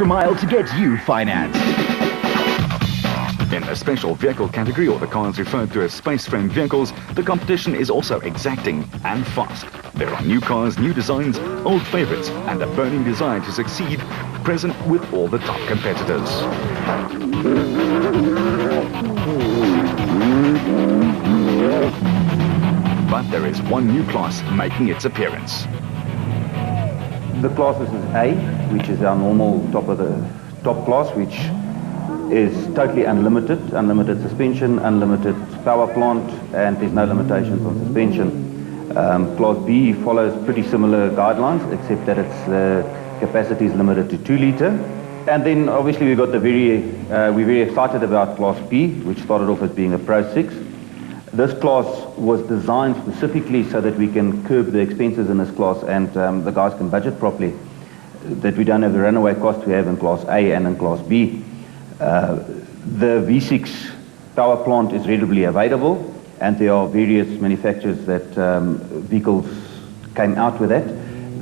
extra mile to get you financed. In the special vehicle category, or the cars referred to as space frame vehicles, the competition is also exacting and fast. There are new cars, new designs, old favorites, and a burning desire to succeed, present with all the top competitors. But there is one new class making its appearance. The class is A, which is our normal top class, which is totally unlimited suspension, unlimited power plant, and there's no limitations on suspension. Class B follows pretty similar guidelines, except that its capacity is limited to 2 litre. And then obviously we've got we're very excited about Class B, which started off as being a Pro 6. This class was designed specifically so that we can curb the expenses in this class and the guys can budget properly, that we don't have the runaway cost we have in Class A and in Class B. The V6 power plant is readily available, and there are various manufacturers that vehicles came out with that.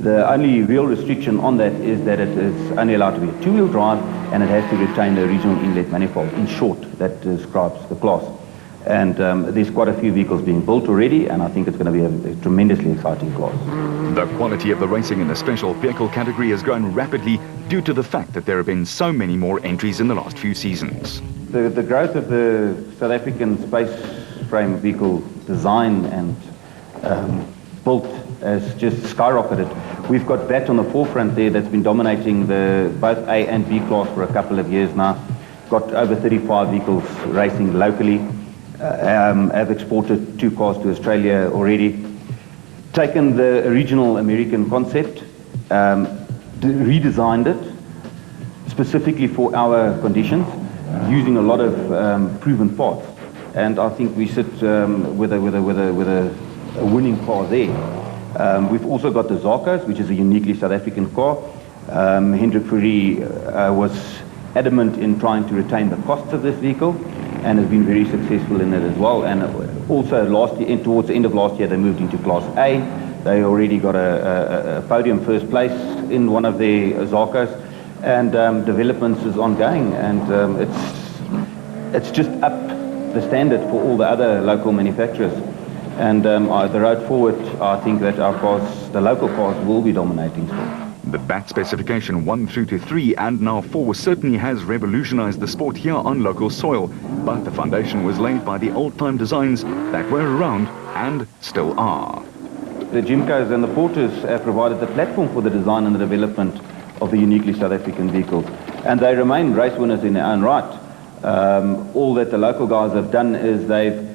The only real restriction on that is that it is only allowed to be a 2-wheel drive, and it has to retain the original inlet manifold. In short, that describes the class. And there's quite a few vehicles being built already, and I think it's going to be a tremendously exciting class. The quality of the racing in the special vehicle category has grown rapidly due to the fact that there have been so many more entries in the last few seasons. The growth of the South African space frame vehicle design and built has just skyrocketed. We've got that on the forefront there that's been dominating both A and B class for a couple of years now. Got over 35 vehicles racing locally. Have exported 2 cars to Australia already. Taken the original American concept, redesigned it specifically for our conditions, using a lot of proven parts. And I think we sit with a winning car there. We've also got the Zarkos, which is a uniquely South African car. Hendrik Fourie was adamant in trying to retain the costs of this vehicle, and has been very successful in it as well. And also last year, towards the end of last year, they moved into Class A. They already got a podium first place in one of their Zarkos, and developments is ongoing, and it's just up the standard for all the other local manufacturers. And the road forward, I think that our cars, the local cars, will be dominating still. The BAT specification 1 through to 3 and now 4 certainly has revolutionized the sport here on local soil, but the foundation was laid by the old-time designs that were around and still are. The Jimcos and the Porters have provided the platform for the design and the development of the uniquely South African vehicles, and they remain race winners in their own right. All that the local guys have done is they've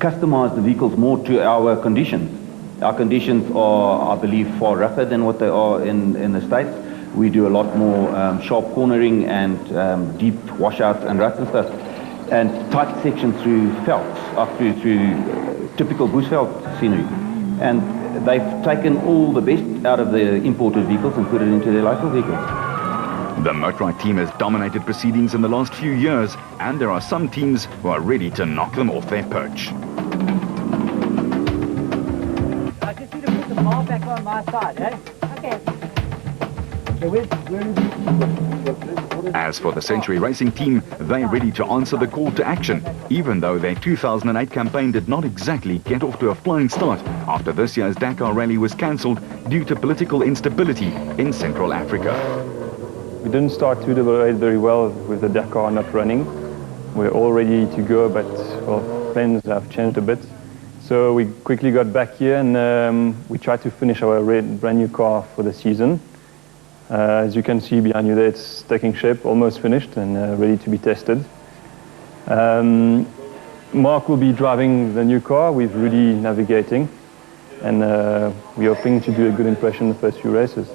customized the vehicles more to our conditions. Our conditions are, I believe, far rougher than what they are in the States. We do a lot more sharp cornering and deep washouts and ruts and stuff, and tight sections through velds, up through typical bushveld scenery. And they've taken all the best out of the imported vehicles and put it into their local vehicles. The Motorride team has dominated proceedings in the last few years, and there are some teams who are ready to knock them off their perch. I just need to put the ball back on my side, eh? Okay. As for the Century Racing team, they're ready to answer the call to action, even though their 2008 campaign did not exactly get off to a flying start after this year's Dakar Rally was cancelled due to political instability in Central Africa. We didn't start 2008 very well with the Dakar not running. We're all ready to go, but well, plans have changed a bit. So we quickly got back here and we tried to finish our brand new car for the season. As you can see behind you there, it's taking shape, almost finished and ready to be tested. Mark will be driving the new car with Rudy navigating, and we're hoping to do a good impression in the first few races.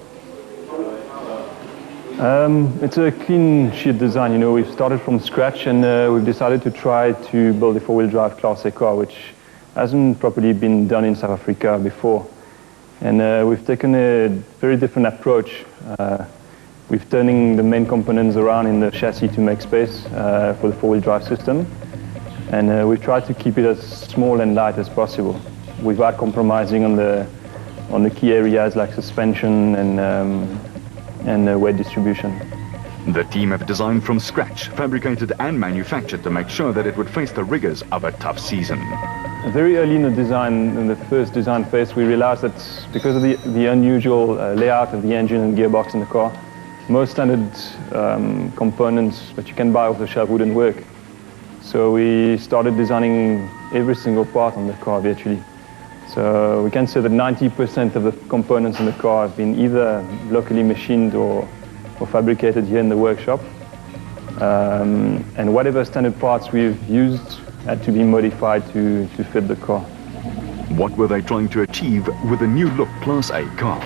It's a clean sheet design, you know. We've started from scratch and we've decided to try to build a four-wheel drive Class A car, which hasn't properly been done in South Africa before. And we've taken a very different approach. We've turning the main components around in the chassis to make space for the four-wheel drive system. And we've tried to keep it as small and light as possible without compromising on the key areas like suspension and weight distribution. The team have designed from scratch, fabricated and manufactured to make sure that it would face the rigors of a tough season. Very early in the design, in the first design phase, we realized that because of the unusual layout of the engine and gearbox in the car, most standard components that you can buy off the shelf wouldn't work. So we started designing every single part on the car virtually. So we can say that 90% of the components in the car have been either locally machined or fabricated here in the workshop. And whatever standard parts we've used had to be modified to fit the car. What were they trying to achieve with a new look Class A car?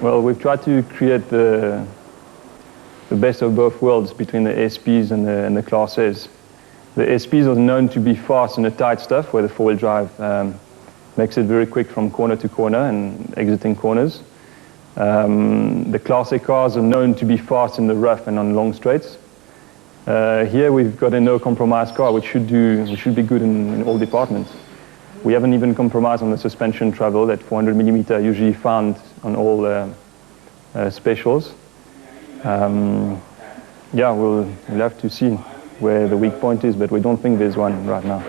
Well, we've tried to create the best of both worlds between the SPs and the Class A's. The SPs are known to be fast in the tight stuff, where the four-wheel drive makes it very quick from corner to corner and exiting corners. The Class A cars are known to be fast in the rough and on long straights. Here we've got a no-compromise car, which should be good in all departments. We haven't even compromised on the suspension travel, that 400mm usually found on all specials. Yeah, we'll have to see where the weak point is, but we don't think there's one right now.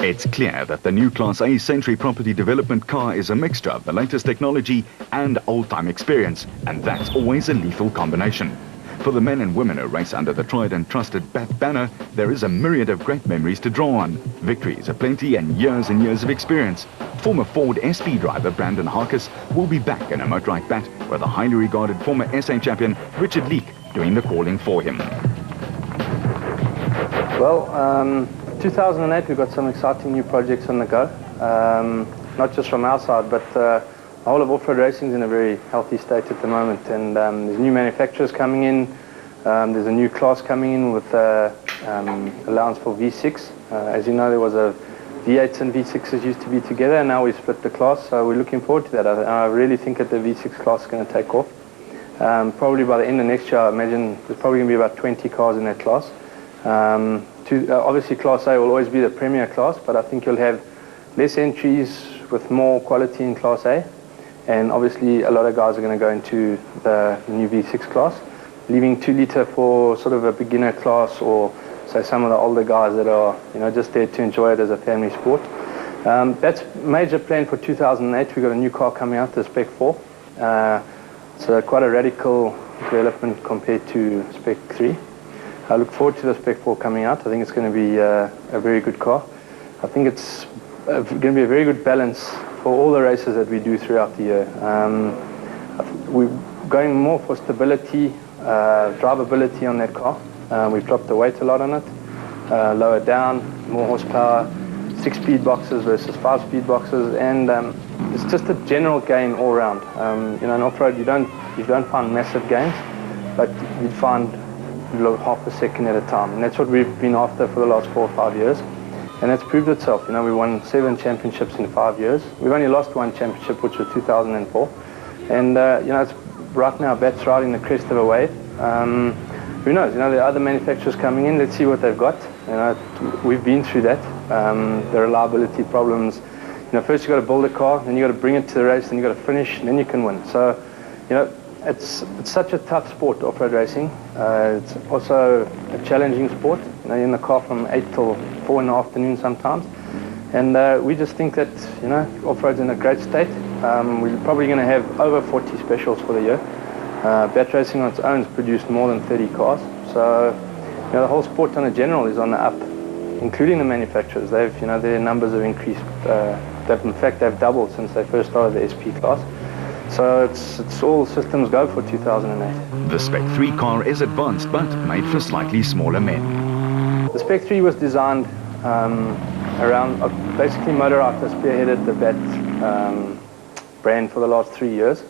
It's clear that the new Class A Century property development car is a mixture of the latest technology and old-time experience, and that's always a lethal combination. For the men and women who race under the tried and trusted BAT banner, there is a myriad of great memories to draw on. Victories aplenty and years of experience. Former Ford SP driver Brandon Harkis will be back in a motorized BAT with the highly regarded former SA champion Richard Leek doing the calling for him. Well, 2008 we've got some exciting new projects on the go. Not just from our side, but the whole of off-road racing is in a very healthy state at the moment, and there's new manufacturers coming in. There's a new class coming in with allowance for V6. As you know, there was a V8s and V6s used to be together, and now we split the class, so we're looking forward to that. I really think that the V6 class is going to take off. Probably by the end of next year, I imagine there's probably going to be about 20 cars in that class. Obviously, Class A will always be the premier class, but I think you'll have less entries with more quality in Class A. And obviously, a lot of guys are going to go into the new V6 class, leaving 2 litre for sort of a beginner class, or say some of the older guys that are, you know, just there to enjoy it as a family sport. That's major plan for 2008. We've got a new car coming out, the Spec 4. So quite a radical development compared to Spec 3. I look forward to the Spec 4 coming out. I think it's going to be a very good car. I think it's going to be a very good balance for all the races that we do throughout the year. We're going more for stability, drivability on that car. We've dropped the weight a lot on it, lower down, more horsepower, 6-speed boxes versus 5-speed boxes, and it's just a general gain all around. You know, in off-road you don't find massive gains, but you'd find half a second at a time, and that's what we've been after for the last 4 or 5 years, and that's proved itself. You know, we won 7 championships in 5 years. We've only lost 1 championship, which was 2004, and you know, it's right now BAT's riding the crest of a wave. Who knows? You know, there are other manufacturers coming in. Let's see what they've got. You know, we've been through that. The reliability problems. You know, first you got to build a car, then you got to bring it to the race, then you got to finish, and then you can win. So, you know, it's such a tough sport, off-road racing. It's also a challenging sport. You know, you're in the car from 8 till 4 in the afternoon sometimes. And we just think that, you know, off-road's in a great state. We're probably going to have over 40 specials for the year. BAT Racing on its own has produced more than 30 cars. So, you know, the whole sport on a general is on the up, including the manufacturers. They've, you know, their numbers have increased. In fact, they've doubled since they first started the SP class. So it's all systems go for 2008. The Spec 3 car is advanced, but made for slightly smaller men. The Spec 3 was designed around, basically Motor Arctic spearheaded the BAT brand for the last 3 years.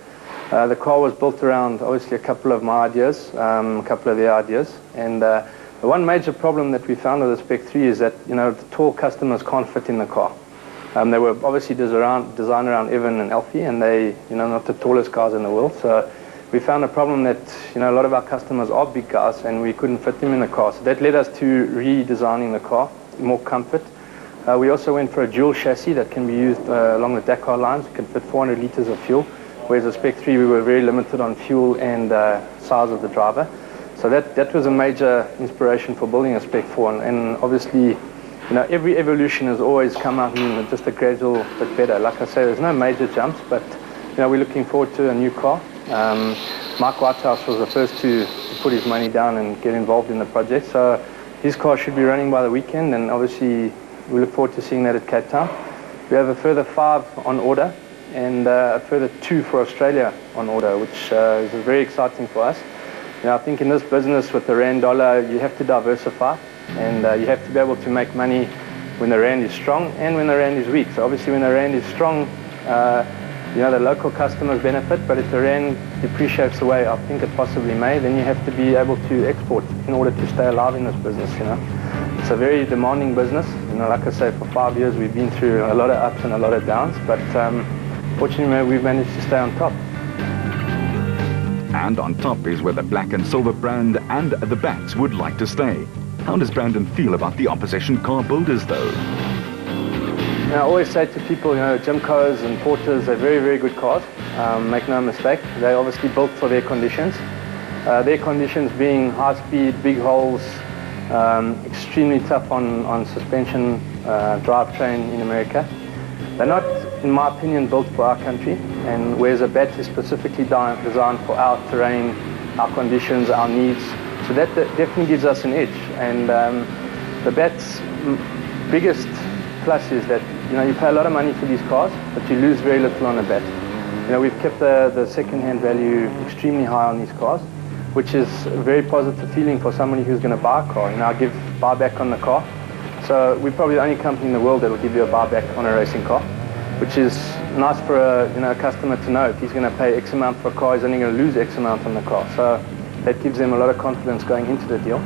The car was built around, obviously, a couple of my ideas, a couple of their ideas. And the one major problem that we found with the Spec 3 is that, you know, the tall customers can't fit in the car. They were obviously designed around Evan and Alfie, and they, you know, not the tallest guys in the world. So we found a problem that, you know, a lot of our customers are big guys, and we couldn't fit them in the car. So that led us to redesigning the car, more comfort. We also went for a dual chassis that can be used along the Dakar lines. It can fit 400 litres of fuel. whereas the Spec 3 we were very limited on fuel and size of the driver. So that was a major inspiration for building a Spec 4, and obviously, you know, every evolution has always come out just a gradual bit better. Like I say, there's no major jumps, but you know, we're looking forward to a new car. Mike Whitehouse was the first to put his money down and get involved in the project, so his car should be running by the weekend, and obviously we look forward to seeing that at Cape Town. We have a further 5 on order and a further 2 for Australia on order, which is very exciting for us. You know, I think in this business with the rand dollar, you have to diversify, and you have to be able to make money when the rand is strong and when the rand is weak. So obviously when the rand is strong, you know, the local customers benefit, but if the rand depreciates the way I think it possibly may, then you have to be able to export in order to stay alive in this business, you know. It's a very demanding business. You know, like I say, for 5 years we've been through a lot of ups and a lot of downs, but fortunately we've managed to stay on top. And on top is where the black and silver brand and the bats would like to stay. How does Brandon feel about the opposition car builders, though? You know, I always say to people, you know, Jimco's and Porters are very, very good cars. Make no mistake. They're obviously built for their conditions. Their conditions being high speed, big holes, extremely tough on suspension, drivetrain in America. They're not, in my opinion, built for our country, and whereas a bat is specifically designed for our terrain, our conditions, our needs. So that definitely gives us an edge. And the bat's biggest plus is that, you know, you pay a lot of money for these cars, but you lose very little on a bat. You know, we've kept the second-hand value extremely high on these cars, which is a very positive feeling for somebody who's going to buy a car. You know, I give buyback on the car. So we're probably the only company in the world that will give you a buyback on a racing car, which is nice for a customer to know. If he's going to pay X amount for a car, he's only going to lose X amount on the car. So that gives them a lot of confidence going into the deal.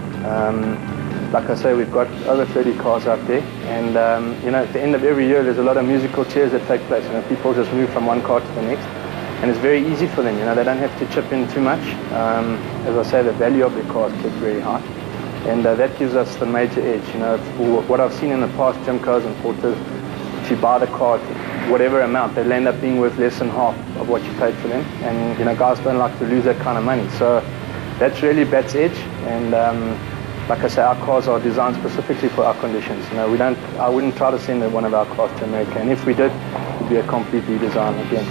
Like I say, we've got over 30 cars out there, and you know, at the end of every year, there's a lot of musical chairs that take place. You know, people just move from one car to the next, and it's very easy for them. You know, they don't have to chip in too much. As I say, the value of the car is kept very high, and that gives us the major edge. You know, for what I've seen in the past, Jimco's and Porters, if you buy the car at whatever amount, they'll end up being worth less than half of what you paid for them, and you know, guys don't like to lose that kind of money. So that's really BAT's edge, and like I say, our cars are designed specifically for our conditions. You know, I wouldn't try to send one of our cars to America, and if we did, it would be a complete redesign again.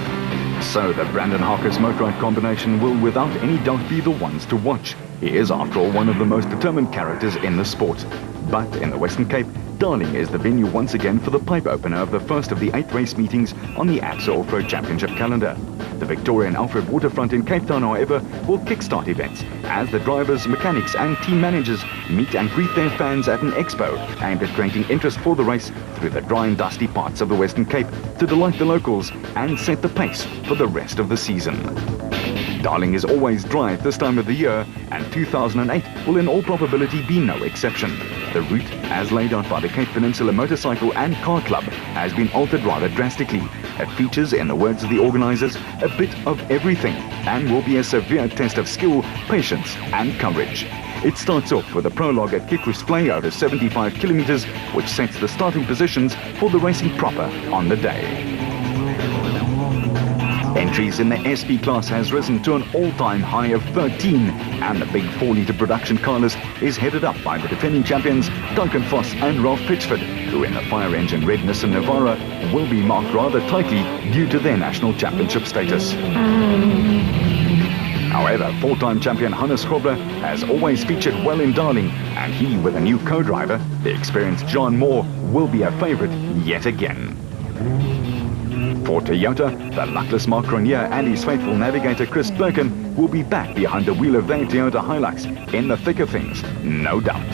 So the Brandon Harcus Motorrad combination will without any doubt be the ones to watch. He is, after all, one of the most determined characters in the sport. But in the Western Cape, Darling is the venue once again for the pipe opener of the first of the 8 race meetings on the ABSA Off-Road Championship calendar. The Victoria and Alfred Waterfront in Cape Town, however, will kickstart events as the drivers, mechanics and team managers meet and greet their fans at an expo aimed at creating interest for the race through the dry and dusty parts of the Western Cape to delight the locals and set the pace for the rest of the season. Darling is always dry at this time of the year, and 2008 will in all probability be no exception. The route, as laid out by the Cape Peninsula Motorcycle and Car Club, has been altered rather drastically. It features, in the words of the organisers, a bit of everything, and will be a severe test of skill, patience and courage. It starts off with a prologue at Kikrus Vlei over 75 kilometres, which sets the starting positions for the racing proper on the day. Entries in the SP class has risen to an all-time high of 13, and the big 4-litre production car list is headed up by the defending champions Duncan Foss and Ralph Pitchford, who in the fire engine red Nissan Navara will be marked rather tightly due to their national championship status. However, 4-time champion Hannes Grobler has always featured well in Darling, and he, with a new co-driver, the experienced John Moore, will be a favourite yet again. For Toyota, the luckless Mark Grenier and his faithful navigator Chris Birkin will be back behind the wheel of their Toyota Hilux in the thick of things, no doubt.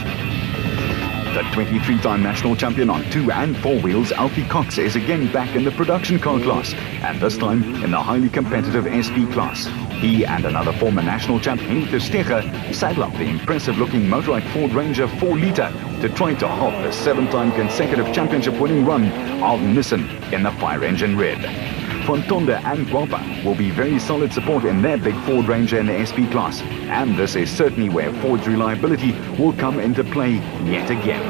The 23-time national champion on 2 and 4 wheels, Alfie Cox, is again back in the production car class, and this time in the highly competitive SP class. He and another former national champ, Henny Tersteger, saddle up the impressive-looking Motorrad Ford Ranger 4-litre to try to halt the 7-time consecutive championship-winning run of Nissan in the fire engine red. Fontonda and Guapa will be very solid support in their big Ford Ranger in the SP class, and this is certainly where Ford's reliability will come into play yet again.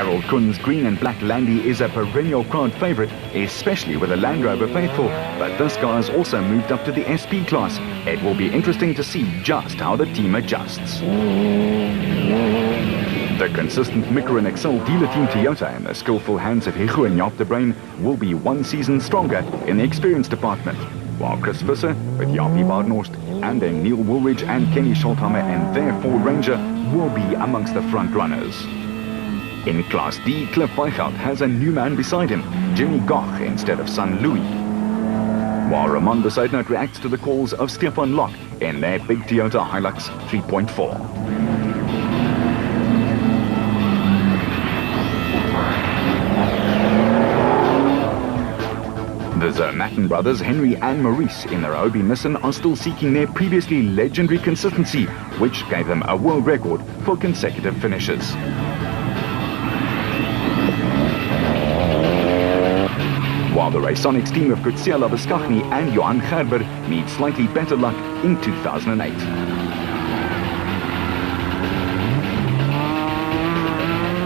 Harold Kuhn's green and black Landy is a perennial crowd favorite, especially with the Land Rover faithful, but this car has also moved up to the SP class. It will be interesting to see just how the team adjusts. The consistent Micra and Excel dealer team Toyota and the skillful hands of Hichu and Jaap de Bruin will be one season stronger in the experience department, while Chris Visser with Jaapie Badenhorst and then Neil Woolridge and Kenny Scholthammer and their Ford Ranger will be amongst the front runners. In Class D, Cliff Weichelt has a new man beside him, Jimmy Goch instead of son Louis, while Ramon Besuitnout reacts to the calls of Stefan Locke in their big Toyota Hilux 3.4. The Zermatten brothers, Henry and Maurice, in their Obi Nissan are still seeking their previously legendary consistency, which gave them a world record for consecutive finishes. While the Raysonics team of Kutsia Labuskaghni and Johan Gerber need slightly better luck in 2008.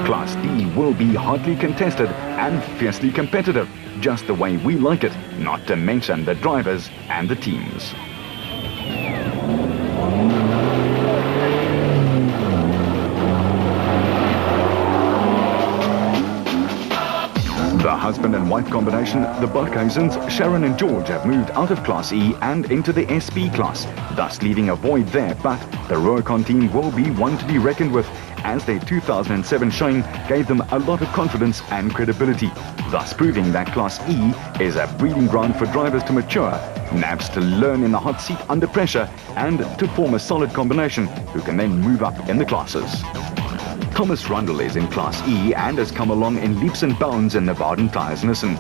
Class D will be hotly contested and fiercely competitive, just the way we like it, not to mention the drivers and the teams. The husband and wife combination, the Barkhuizens, Sharon and George, have moved out of Class E and into the SP class, thus leaving a void there, but the Rurikon team will be one to be reckoned with, as their 2007 shine gave them a lot of confidence and credibility, thus proving that Class E is a breeding ground for drivers to mature, nabs to learn in the hot seat under pressure, and to form a solid combination who can then move up in the classes. Thomas Rundle is in Class E and has come along in leaps and bounds in the Baden Tyres Nissan.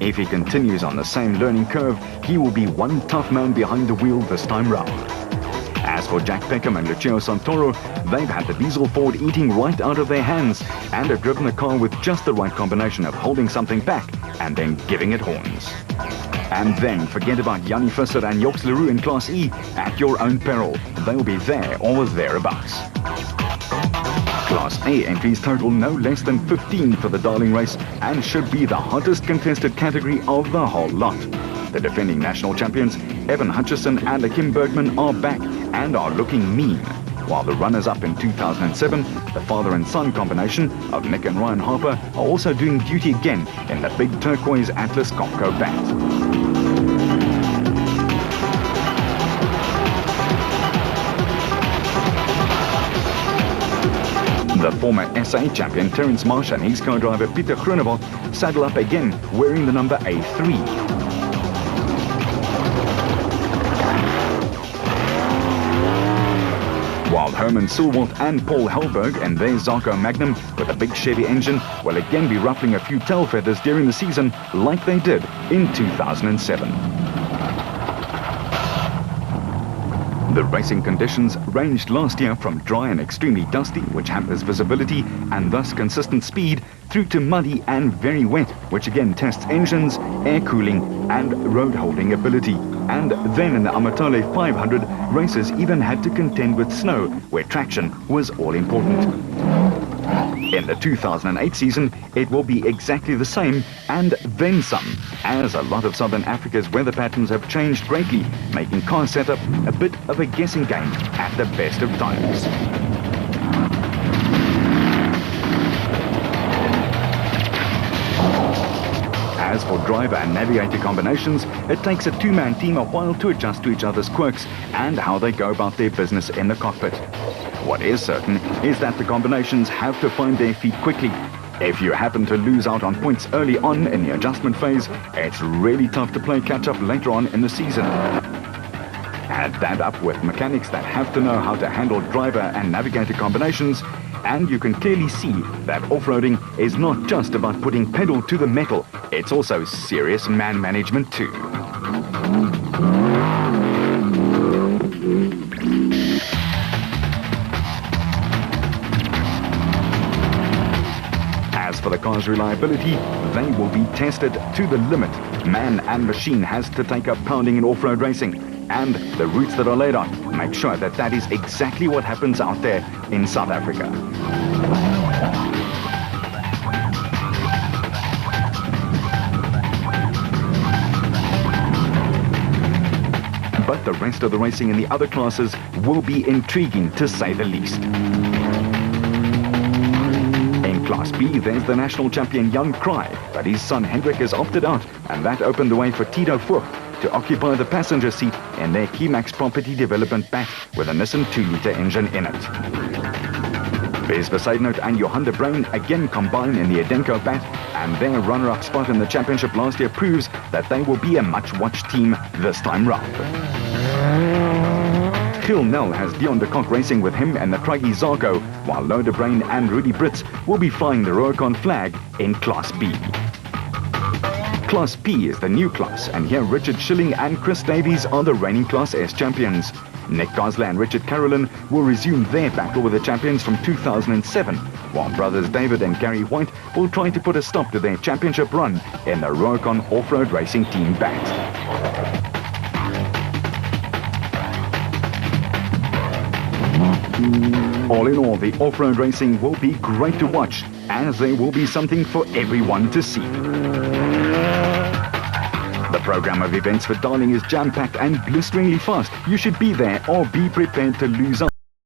If he continues on the same learning curve, he will be one tough man behind the wheel this time round. As for Jack Peckham and Lucio Santoro, they've had the diesel Ford eating right out of their hands and have driven the car with just the right combination of holding something back and then giving it horns. And then forget about Jannie Visser and Joks Leroux in Class E at your own peril. They'll be there or thereabouts. Class A entries total no less than 15 for the Darling race and should be the hottest contested category of the whole lot. The defending national champions, Evan Hutchison and Akim Bergman, are back and are looking mean, while the runners-up in 2007, the father and son combination of Nick and Ryan Harper, are also doing duty again in the big turquoise Atlas Copco bat. The former SA champion Terence Marsh and his co-driver Pieter Groenewald saddle up again wearing the number A3. While Herman Sulwalt and Paul Helberg and their Zarco Magnum with a big Chevy engine will again be ruffling a few tail feathers during the season like they did in 2007. The racing conditions ranged last year from dry and extremely dusty, which hampers visibility and thus consistent speed, through to muddy and very wet, which again tests engines, air cooling and road holding ability. And then in the Amatale 500, racers even had to contend with snow, where traction was all important. In the 2008 season, it will be exactly the same and then some, as a lot of Southern Africa's weather patterns have changed greatly, making car setup a bit of a guessing game at the best of times. As for driver and navigator combinations, it takes a two-man team a while to adjust to each other's quirks and how they go about their business in the cockpit. What is certain is that the combinations have to find their feet quickly. If you happen to lose out on points early on in the adjustment phase, it's really tough to play catch-up later on in the season. Add that up with mechanics that have to know how to handle driver and navigator combinations, and you can clearly see that off-roading is not just about putting pedal to the metal, it's also serious man management too. As for the car's reliability, they will be tested to the limit. Man and machine has to take a pounding in off-road racing, and the routes that are laid out make sure that that is exactly what happens out there in South Africa. But the rest of the racing in the other classes will be intriguing, to say the least. In Class B, there's the national champion Jan Kraai, but his son Hendrik has opted out, and that opened the way for Tito Vogt to occupy the passenger seat in their Keymax property development bat with a Nissan 2-litre engine in it. Bez Bezuidenhout and Johan de Bruin again combine in the Edenko bat, and their runner-up spot in the championship last year proves that they will be a much-watched team this time round. Gil Nel has Dion de Kock racing with him and the Craigie Zarko, while Louw de Bruin and Rudy Brits will be flying the Rurikon flag in Class B. Class P is the new class, and here Richard Schilling and Chris Davies are the reigning Class S champions. Nick Gosler and Richard Carolyn will resume their battle with the champions from 2007, while brothers David and Gary White will try to put a stop to their championship run in the Rurikon Off-Road Racing Team bat. All in all, the off-road racing will be great to watch, as there will be something for everyone to see. The program of events for Darling is jam-packed and blisteringly fast. You should be there or be prepared to lose out.